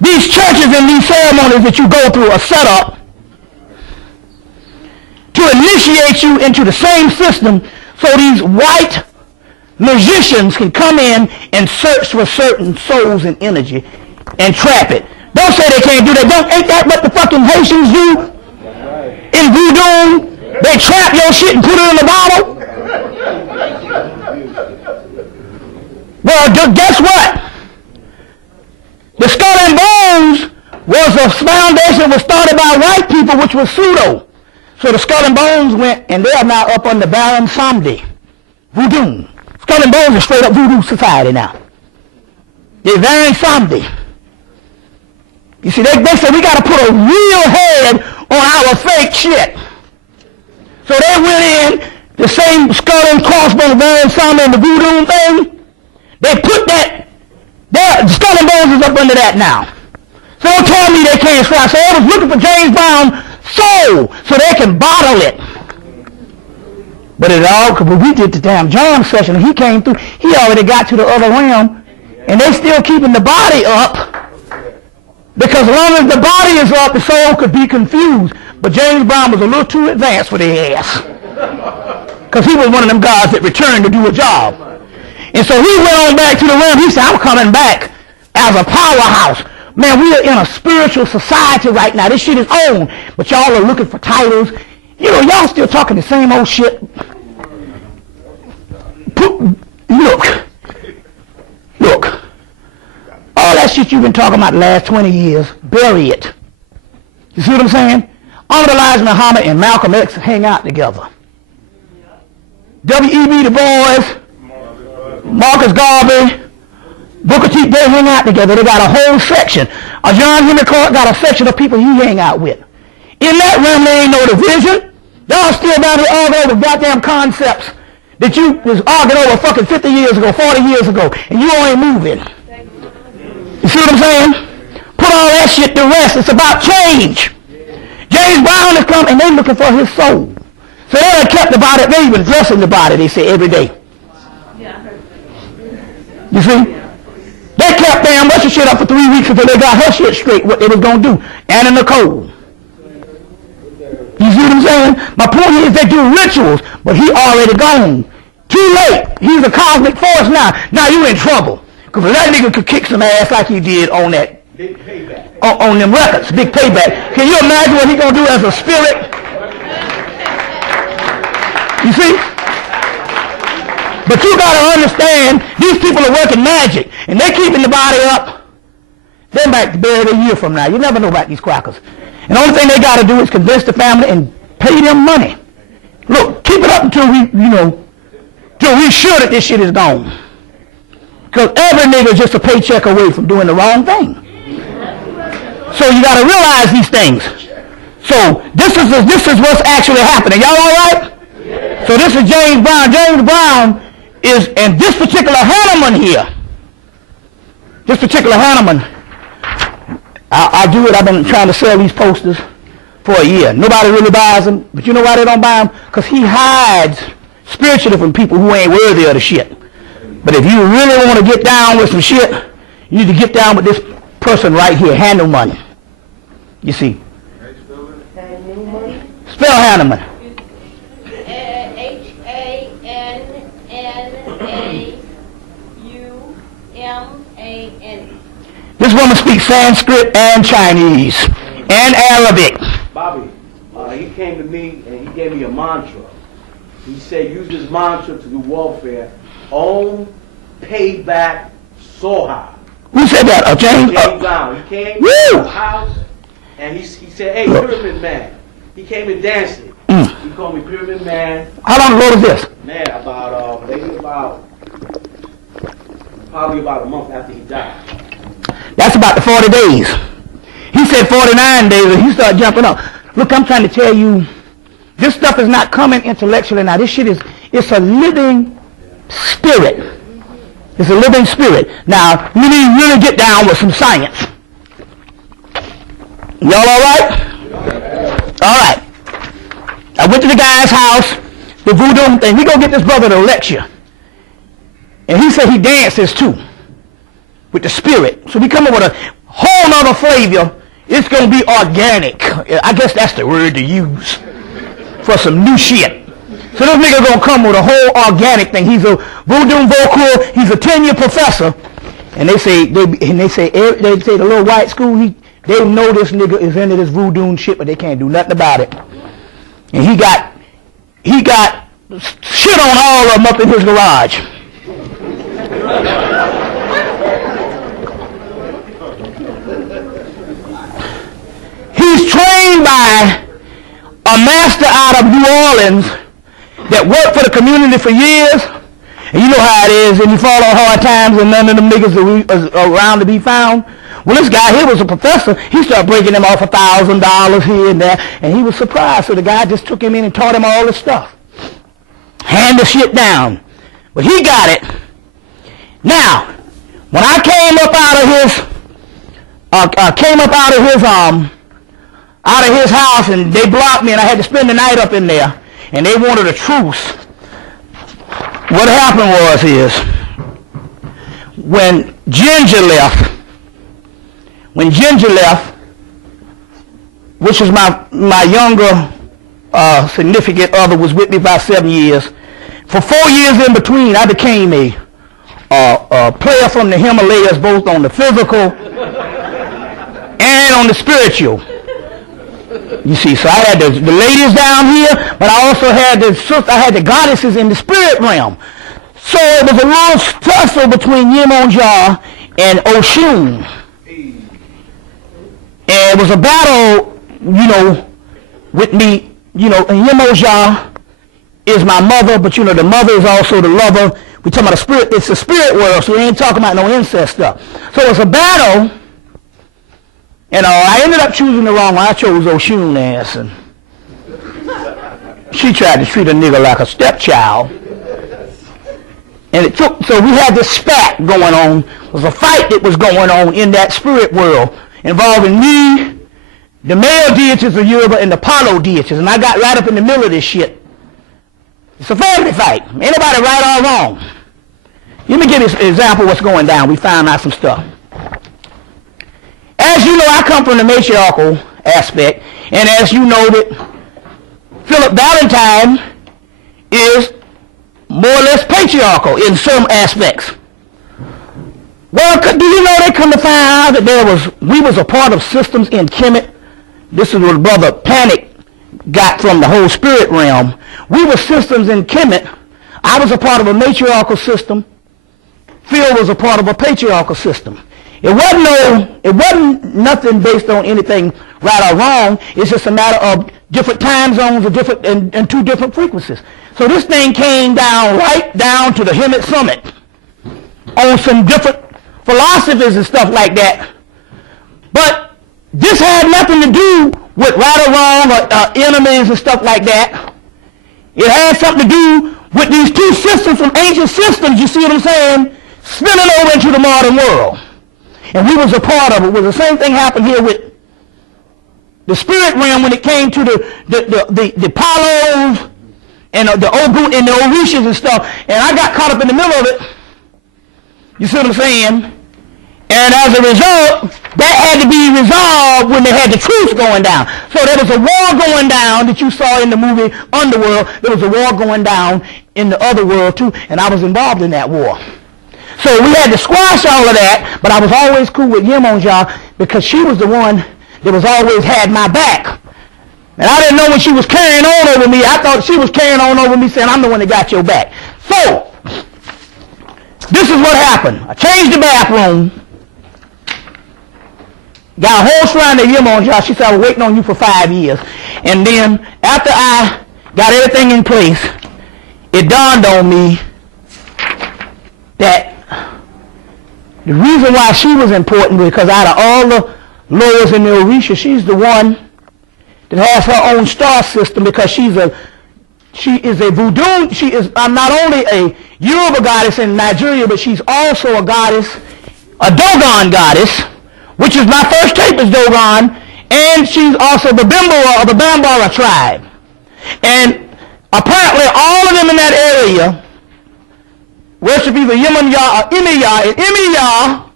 These churches and these ceremonies that you go through are set up to initiate you into the same system so these white magicians can come in and search for certain souls and energy and trap it. Don't say they can't do that. Ain't that what the fucking Haitians do? In voodoo, they trap your shit and put it in the bottle. Well, guess what? The Skull and Bones was a foundation that was started by white people, which was pseudo. So the Skull and Bones went, and they are now up on the Baron Samedi. Voodoo. Skull and Bones is straight up voodoo society now. They're Baron Samedi. You see, they said we got to put a real head on our fake shit. So they went in, the same skull and crossbones, Baron Samedi and the voodoo thing. They put that, the Skull and Bones is up under that now. So don't tell me they can't scratch. So they was looking for James Brown's soul so they can bottle it. But it all, because when we did the damn John session and he came through, he already got to the other realm, and they still keeping the body up. Because as long as the body is up, the soul could be confused. But James Brown was a little too advanced for their ass. Because he was one of them guys that returned to do a job. And so he went on back to the realm. He said, I'm coming back as a powerhouse. Man, we are in a spiritual society right now. This shit is on. But y'all are looking for titles. You know, y'all still talking the same old shit. Look. All that shit you've been talking about the last 20 years, bury it. You see what I'm saying? Ahmad Elijah Muhammad and Malcolm X hang out together. W.E.B. Du Bois, Marcus Garvey, Booker T, they hang out together. They got a whole section. John Henry Clark got a section of people he hang out with. In that realm, there ain't no division. Y'all still down here arguing over goddamn concepts that you was arguing over fucking 50 years ago, 40 years ago, and you ain't moving. You see what I'm saying? Put all that shit to rest. It's about change. James Brown is coming, and they looking for his soul. So they done kept the body, they even dressing the body, they say, every day. You see? They kept damn what's the shit up for 3 weeks until they got her shit straight, what they was going to do. Anna Nicole. You see what I'm saying? My point is they do rituals, but he already gone. Too late. He's a cosmic force now. Now you in trouble. Because if that nigga could kick some ass like he did on that, big payback. On them records, big payback. Can you imagine what he going to do as a spirit? You see? But you got to understand, these people are working magic, and they're keeping the body up. They're back to bury it a year from now. You never know about these crackers. And the only thing they got to do is convince the family and pay them money. Look, keep it up until we, till we sure that this shit is gone. Because every nigga is just a paycheck away from doing the wrong thing. So you got to realize these things. So this is what's actually happening. Y'all all right? So this is James Brown. James Brown is, and this particular Hanneman here, I do it. I've been trying to sell these posters for a year. Nobody really buys them. But you know why they don't buy them? Because he hides spiritually from people who ain't worthy of the shit. But if you really want to get down with some shit, you need to get down with this person right here, Hanneman. You see. Spell Hanneman. H-A-N-N-A-U-M-A-N. This woman speaks Sanskrit and Chinese and Arabic. Bobby, he came to me and he gave me a mantra. He said, use this mantra to do warfare. Om, payback, soha. Who said that? James? James Brown. He came to the house and he said, hey, Pyramid Man. He came and danced it. He called me Pyramid Man. How long ago was this? Man, probably about a month after he died. That's about the 40 days. He said 49 days and he started jumping up. Look, I'm trying to tell you, this stuff is not coming intellectually now. This shit is, it's a living spirit. It's a living spirit. Now, we need to really get down with some science. Y'all all right? All right. I went to the guy's house, the voodoo thing. We go get this brother to lecture. And he said he dances too with the spirit. So we come up with a whole some other flavor. It's going to be organic. I guess that's the word to use for some new shit. So this nigga going to come with a whole organic thing. He's a voodoo vocal. He's a 10-year professor. And they say the little white school, they know this nigga is into this voodoo shit, but they can't do nothing about it. And he got shit on all of them up in his garage. He's trained by a master out of New Orleans that worked for the community for years. And you know how it is, and you fall on hard times and none of them niggas are around to be found. Well, this guy here was a professor. He started breaking them off $1,000 here and there, and he was surprised. So the guy just took him in and taught him all this stuff. Hand the shit down. But he got it. Now, when I came up out of his house, and they blocked me, and I had to spend the night up in there, and they wanted a truce. What happened was when Ginger left, which is my younger significant other, was with me about 7 years. For 4 years in between, I became a player from the Himalayas, both on the physical and on the spiritual. You see, so I had the ladies down here, but I also had the goddesses in the spirit realm. So it was a little tussle between Yemonja and Oshun. And it was a battle, with me, and Yemonja is my mother, but the mother is also the lover. We talking about the spirit, it's the spirit world, so we ain't talking about no incest stuff. So it was a battle. And I ended up choosing the wrong one. I chose Oshun ass, and she tried to treat a nigga like a stepchild. And so we had this spat going on. It was a fight that was going on in that spirit world involving me, the male deities of Yoruba, and the Palo deities. And I got right up in the middle of this shit. It's a family fight. Ain't nobody right or wrong. Let me give you an example of what's going down. We found out some stuff. As you know, I come from the matriarchal aspect, and as you know that Philip Valentine is more or less patriarchal in some aspects. Well, do you know they come to find out that we was a part of systems in Hemmitt? This is what Brother Panic got from the whole spirit realm. We were systems in Hemmitt. I was a part of a matriarchal system. Phil was a part of a patriarchal system. It wasn't nothing based on anything right or wrong. It's just a matter of different time zones and two different frequencies. So this thing came down right down to the Hemmitt Summit on some different philosophies and stuff like that. But this had nothing to do with right or wrong or enemies and stuff like that. It had something to do with these two systems from ancient systems, you see what I'm saying, spilling over into the modern world. And we was a part of it. Well, the same thing happened here with the spirit realm when it came to the Palos and the Ogun and the Orishas and stuff. And I got caught up in the middle of it. You see what I'm saying? And as a result, that had to be resolved when they had the truce going down. So there was a war going down that you saw in the movie Underworld. There was a war going down in the other world too, and I was involved in that war. So we had to squash all of that, but I was always cool with Yemonja because she was the one that was always had my back. And I didn't know when she was carrying on over me. I thought she was carrying on over me saying, I'm the one that got your back. So, this is what happened. I changed the bathroom. Got a whole shrine to Yemonja. She said, I was waiting on you for 5 years. And then, after I got everything in place, it dawned on me that the reason why she was important was because out of all the lords in the Orisha, she's the one that has her own star system because she is a voodoo. She is not only a Yoruba goddess in Nigeria, but she's also a goddess, a Dogon goddess, which is my first tape is Dogon, and she's also the Bimbara of the Bambara tribe. And apparently all of them in that area worship either Yemonya or Imiya, and Imiya